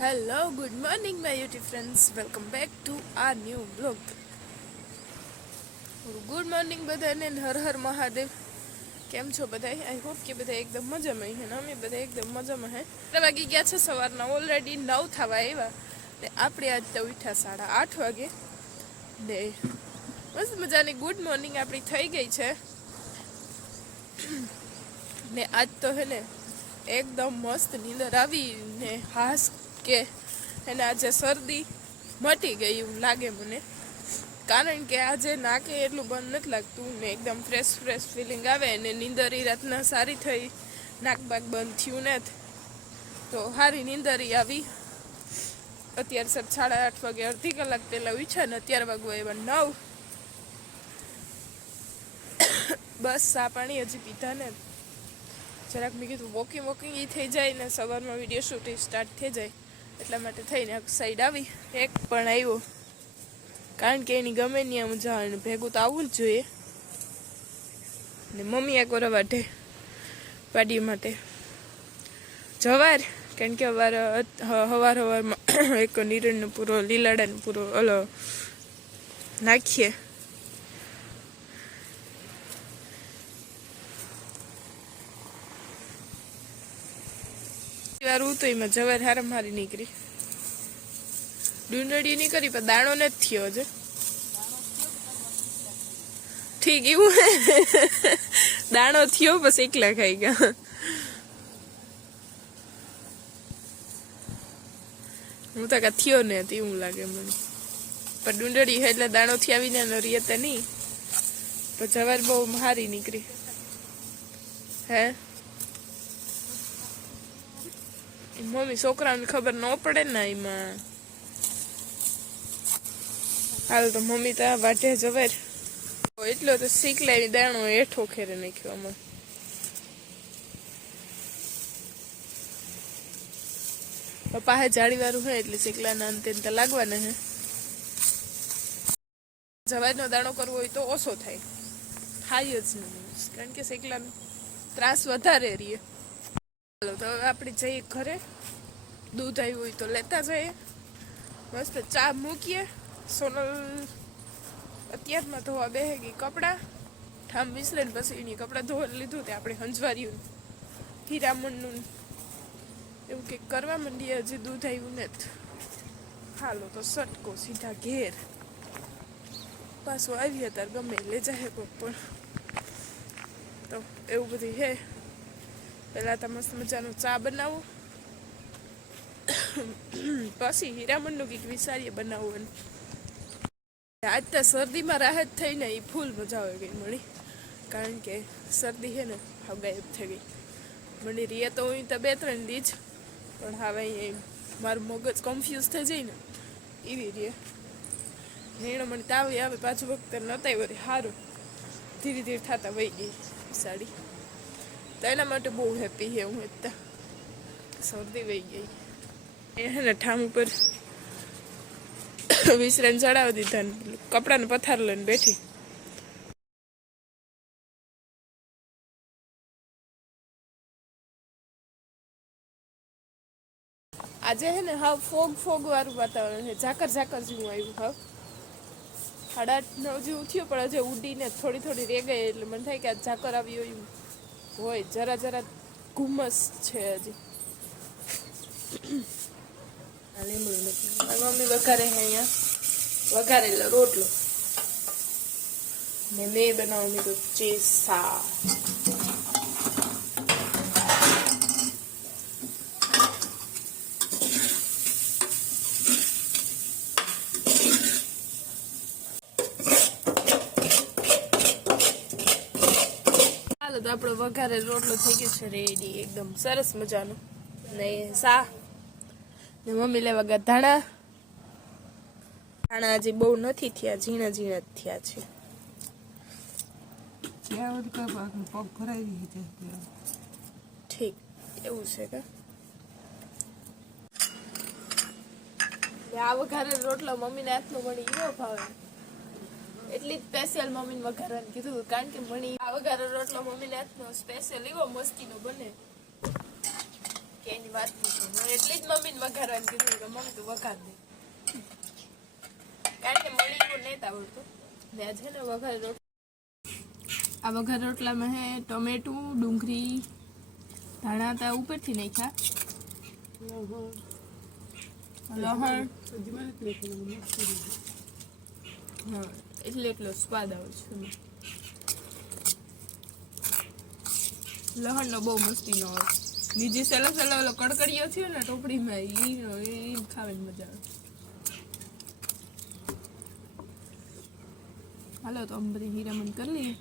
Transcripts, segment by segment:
Hello good morning my YouTube friends, welcome back to આ new blog. Good morning બધાને, હર હર મહાદેવ. કેમ છો બધા? આઈ હોપ કે બધા એકદમ મજામાં હે ને અમે બધા એકદમ મજામાં હે. 3 વાગી ગયા છે સવારના, ઓલરેડી 9 થવા આવ્યા ને આપણે આજ તો ઉઠ્યા 8:30 વાગે ને મસ્ત મજાની ગુડ મોર્નિંગ આપણી થઈ ગઈ છે ને આજ તો હે ને એકદમ મસ્ત નીંદર આવી ને હાસ કે એને આજે શરદી મટી ગઈ એવું લાગે મને, કારણ કે આજે નાકે એટલું બંધ નથી લાગતું ને એકદમ ફ્રેશ ફિલિંગ આવે ને નીંદર રાતના સારી થઈ, નાક બાક બંધ થયું નથી તો સારી નીંદર આવી. અત્યારે સર 8:30 વાગે, અડધી કલાક પહેલાં ઉઠ્યા ને અત્યારે વાગવા એવા 9. બસ ચા પાણી હજી પીધા ને જરાક મેં કીધું વોકિંગ એ થઈ જાય ને સવારમાં વિડીયો શૂટિંગ સ્ટાર્ટ થઈ જાય એટલા માટે થઈને સાઈડ આવી. એક પણ આવ્યો કારણ કે એની ગમે નહીં આમ જવાનું ભેગું તો આવવું જ જોઈએ ને મમ્મી એક વાર વાઢે વાડીઓ માટે જવાર, કારણ કે સવારમાં એક નીરણનો પૂરો લીલાડાનો પૂરો નાખીએ. વાર હું તો એમાં જવાર હારામ હારી નીકળી, ડુંડળી નહીં કરી પણ દાણો નથી થયો છે. ઠીક એવું દાણો થયો બસ એકલા ખાઈ ગયા. હું તો કાં થયો ને એવું લાગે મને, પણ ડુંડળી એટલે દાણો થી આવીને રીયતા નહીં, પણ જવાર બહુ હારી નીકળી. હે મમ્મી છોકરાઓને ખબર ન પડે ને એમાં. હાલ તો મમ્મી તો વાઢે જવાર એટલો તો શીખલાવી દાણો હેઠો ખેરે નાખ્યો આમાં. પપ્પા હે જાળી વાળું હોય એટલે શીખલાના અંતે તો લાગવાના હે. જવારનો દાણો કરવો હોય તો ઓછો થાય જ નહીં, કારણ કે શેકલાનો ત્રાસ વધારે રહીએ. ચાલો તો હવે આપણે જઈએ ઘરે, દૂધ આવ્યું હોય તો લેતા જઈએ, મસ્ત ચા મૂકીએ. સોનલ અત્યારમાં ધોવા બેહે ગઈ કપડાં, ઠામ વિસરે ને પછી એની કપડાં ધોવા લીધું તે આપણે હંજવાર્યું હીરામણનું એવું કંઈક કરવા માંડીએ. હજી દૂધ આવ્યું નથી. હાલો તો સટકો સીધા ઘેર, પાછું આવીએ ત્યારે ગમે લે જાય કોક પણ, તો એવું બધું હે. પહેલાં તો મસ્ત મજાનું ચા બનાવું, પછી હીરામણનું કંઈક વિચારીએ બનાવવાનું. આજ તો શરદીમાં રાહત થઈને એ ફૂલ મજા આવી ગઈ મળી, કારણ કે શરદી છે ને હાવ ગાયબ થઈ ગઈ મળી. રીએ તો હું તો 2-3 દી જ, પણ હવે મારું મગજ કન્ફ્યુઝ થઈ જાય ને એવી રીએ એનો મને તાવી આવે પાછું વખતે નતા વળી સારું ધીરે ધીરે થતા વહી ગઈ સાડી, તો એના માટે બહુ હેપી છે હું. એટલા શરદી વહી ગઈ એ હે ને ઠામ ઉપર વિસરાને ચડાવી દીધા ને કપડાને પથાર લઈને બેઠી. આજે હે ને હાવ ફોગ વાળું વાતાવરણ છે, ઝાકર જેવું આવ્યું. હાવ 8:30-9 જેવું થયું, પણ હજુ ઉડીને થોડી રે ગઈ એટલે મને થાય કે આ ઝાકર આવી હોય, જરા ઘુમ્મસ છે હજી. મમ્મી વઘારે હે અહીંયા વઘારેલો રોટલો ને મેં બનાવું લીધું ચેસા. હાલો તો આપણો વઘારે રોટલો થઈ ગયો છે રેડી, એકદમ સરસ મજાનો. ને સા ને મમ્મી લેવા ગયા ધાણા હજી બહુ નથી થયા, ઝીણા જ થયા છે. ઠીક એવું છે કે આ વઘારે રોટલો મમ્મીને હાથનો મળી એવો ભાવે, એટલી સ્પેશિયલ મમ્મીને વઘારવાનું કીધું, કારણ કે મણી આ વઘારે રોટલો મમ્મીને હાથનો સ્પેશિયલ એવો મસ્તીનો બને કે એની વાત પૂછો. હું એટલી જ મમ્મીને વઘારવાનું કીધું કે મમ્મી તું વઘાર દે, કારણ કે મળી એવું નહીં આવડતું. ને આ છે ને વઘાર રોટલા, આ વઘાર રોટલામાં હે ટમેટું, ડુંગળી, ધાણા તા ઉપરથી નાખ્યા, લહણ, હા એટલે એટલો સ્વાદ આવે છે. લહણનો બહુ મસ્તીનો આવે. બીજી સહેલો સહેલો ઓલો કડકડીયો થયો ને ટોપડીમાં ઈ ખાવાની મજા આવે. હાલો તો અમે બધી હીરામણ કરી લઈએ.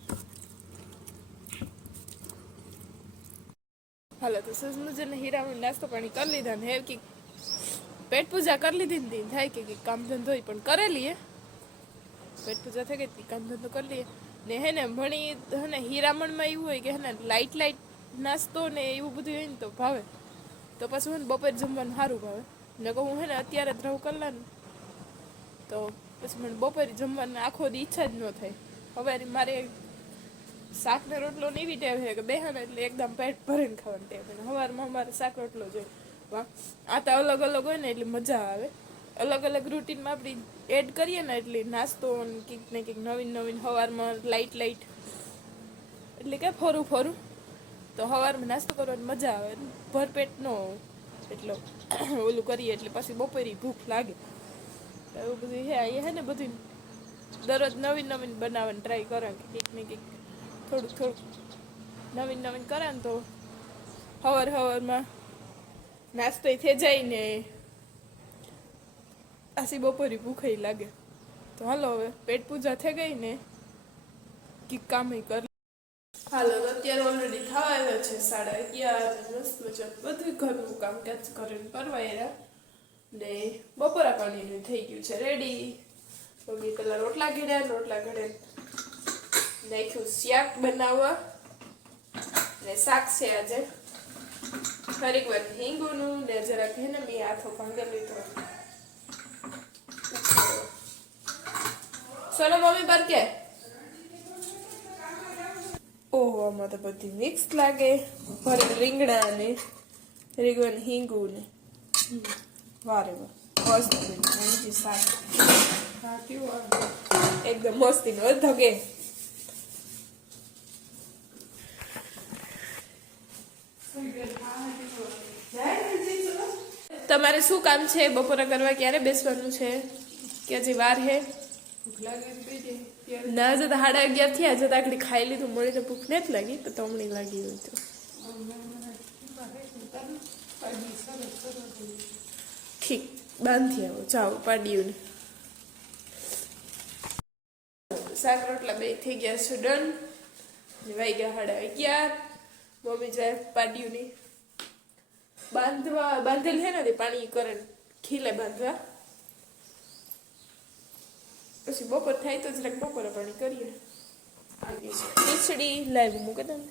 હાલો તો સસમુજને હીરામણ નાસ્તો પાણી કરી લીધા ને કે પેટ પૂજા કરી લીધી ને થાય કે કામ ધંધો પણ કરેલી. પેટ પૂજા થઈ ગઈ કામ ધંધો કરી લઈએ ને હે ને ભણી હે ને હીરામણમાં એવું હોય કે હે ને લાઈટ નાસ્તો ને એવું બધું હોય ને તો ભાવે. તો પછી હું બપોર જમવાનું સારું ભાવે ને કહું હું હે ને અત્યારે જ રહું કરલા ને તો પછી મને બપોરે જમવાની આખો દી ઈચ્છા જ ન થાય. હવે મારે શાક ને રોટલો ને એવી ટેવ છે કે બેહને એટલે એકદમ પેટ ભરીને ખાવાની ટેવ. સવારમાં અમારે શાક રોટલો જોઈએ. વાહ આ તો અલગ અલગ હોય ને એટલે મજા આવે. અલગ અલગ રૂટીનમાં આપણી એડ કરીએ ને એટલે નાસ્તો કંઈક ને કંઈક નવીન નવીન સવારમાં લાઈટ એટલે કે ફરું તો સવારમાં નાસ્તો કરવાની મજા આવે. ભરપેટ ન એટલો ઓલું કરીએ એટલે પછી બપોરે ભૂખ લાગે. એવું બધું હે ને બધું દરરોજ નવીન નવીન બનાવવાની ટ્રાય કરે કે કંઈક ને કંઈક થોડુંક નવીન કરે ને તો સવારમાં નાસ્તો થઈ જાય ને પાછી બપોરે ભૂખ લાગે. તો હાલો હવે પેટ પૂજા થઈ ગઈ ને કંઈક કામ કરી. હાલો તો અત્યારે ઓલરેડી થવા આવ્યા છે 11:30. મસ્ત મજા બધું ઘરનું કામકાજ કરીને પરવાયરા ને બપોરા પાણીનું થઈ ગયું છે રેડી. મમ્મી પેલા રોટલા ઘડે નાખ્યું શાક બનાવવા ને શાક છે આજે ફરીક વાર હિંગુનું ને જરાક હે ને મેં હાથો ભાંગી લીધો. ચલો મમ્મી પર કે ઓહો આમાં તો બધી મિક્સ લાગે. ફરી રીંગણા ને રીંગણ હિંગુ ને વારે વાહ મસ્ત શાક એકદમ મસ્તી નો ધગે. તમારે શું કામ છે? બપોરા કરવા ક્યારે બેસવાનું છે કે હજી વાર હે? ના જતા 11:30 થયા જતા આખડી ખાઈ લીધું મળી તો ભૂખ નથી લાગી તો હમણાં લાગી હોય તો ઠીક બાંધી આવો જાઓ પાડ્યું. શાક રોટલા બે થઈ ગયા છે ડન. વાગ્યા 11:30. મમ્મી જાય પાડ્યું ની બાંધેલ છે ને પાણી કરે ખીલે બાંધવા. પછી બપોર થાય તો જરાક બપોરે પાણી કરીએ. ખીચડી લાવી મૂકે તમે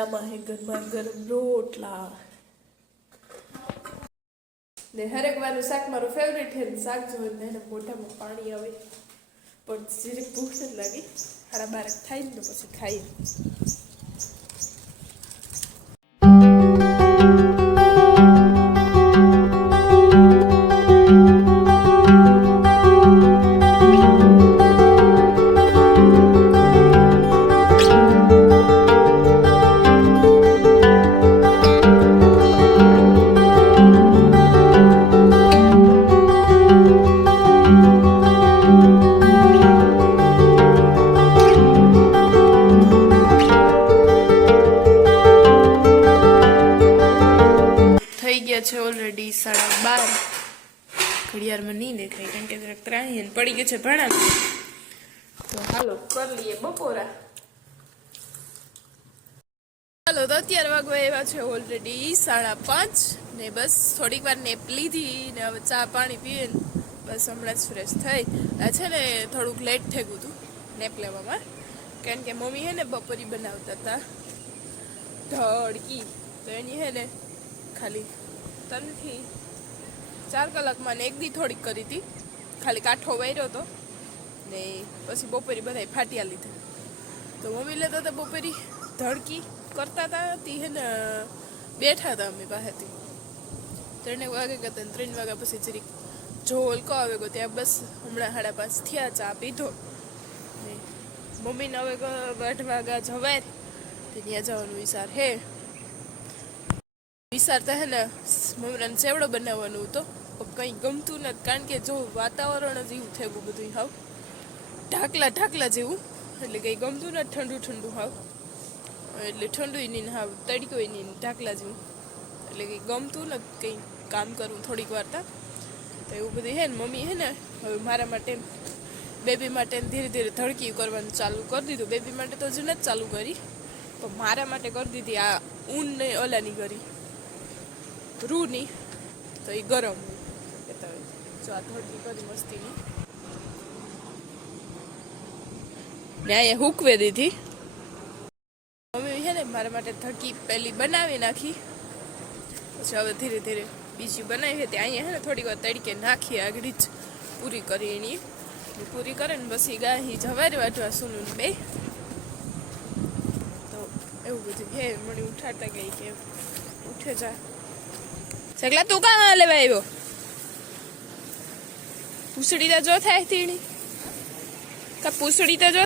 આમાં હે ગરમા ગરમ રોટલા ને હરેક વારનું શાક મારું ફેવરેટ છે. શાક જોઈને ને એને મોઢામાં પાણી આવે પણ જરાક ભૂખ નથી લાગી. 12:30 થાય ને તો પછી ખાઈએ. છે ઓલરેડી 12:30. ઘડિયાળમાં નહીં દેખાય કારણ કે જરાક ત્રાહી પડી ગયું છે ભણા. તો હાલો કરી લઈએ બપોરા. હાલો તો અત્યારે વાગવા એવા છે ઓલરેડી 5:30 ને બસ થોડીક વાર નેપ લીધી ને હવે ચા પાણી પીએ ને બસ હમણાં જ ફ્રેશ થઈ. આ છે ને થોડુંક લેટ થઈ ગયું હતું નેપ લેવામાં કારણ કે મમ્મી હે ને બપોરી બનાવતા હતા ઢળકી તો એની હે ને ખાલી તનથી 4 કલાકમાં ને એક દી થોડીક કરી હતી, ખાલી કાંઠો વાર્યો હતો ને પછી બપોરે બધા ફાટિયા લીધા. તો મમ્મી લેતા હતા બપોરે ધડકી કરતા હતા તી હે ને બેઠા હતા અમે પાસેથી 3 વાગે કરતા 3 વાગ્યા પછી જરીક જો હલકો આવે ગયો ત્યાં બસ હમણાં 5:30 થયા, ચા પીધો ને મમ્મીને હવે 8 વાગ્યા જવાય તો ત્યાં જવાનું વિચાર હે. વિચાર તો હે ને મમ્મીને ચેવડો બનાવવાનું હતો પણ કંઈ ગમતું નથી, કારણ કે જો વાતાવરણ જ એવું થયું બધું હાવ ઢાકલા જેવું, એટલે કંઈ ગમતું નથી, ઠંડુ હાવ, એટલે ઠંડુ નહીં હાવ તડકો નહીં ઢાકલા જેવું, એટલે કંઈ ગમતું નથી કંઈ કામ કરવું થોડીક વાર તા. તો એવું બધું હે ને મમ્મી હે ને હવે મારા માટે બેબી માટે ધીરે ધીરે ધડકી કરવાનું ચાલુ કરી દીધું. બેબી માટે તો હજુ નથી ચાલુ કરી, પણ મારા માટે કરી દીધી. આ ઊન ને ઓલાની કરી રૂની, તો એ ગરમ કહેતા હોય. જો આ ધડકી કરી મસ્તીની ને અહીંયા હૂકવે દીધી. મમ્મી છે ને મારા માટે ધડકી પહેલી બનાવી નાખી, પછી હવે ધીરે ધીરે બીજી બનાવી હતી. અહીંયા છે ને થોડીક વાર તડકે નાખી આગળ જ પૂરી કરી એની પૂરી કરે ને પછી ગાહી જવારી વાટવા સુનું બે. તો એવું બધું હે. મને ઉઠાડતા ગઈ કે ઉઠે જા સગલા તું કામ લેવા આવ્યો? પૂછડી તો જો થાય તીણી કા પૂછડી તો જો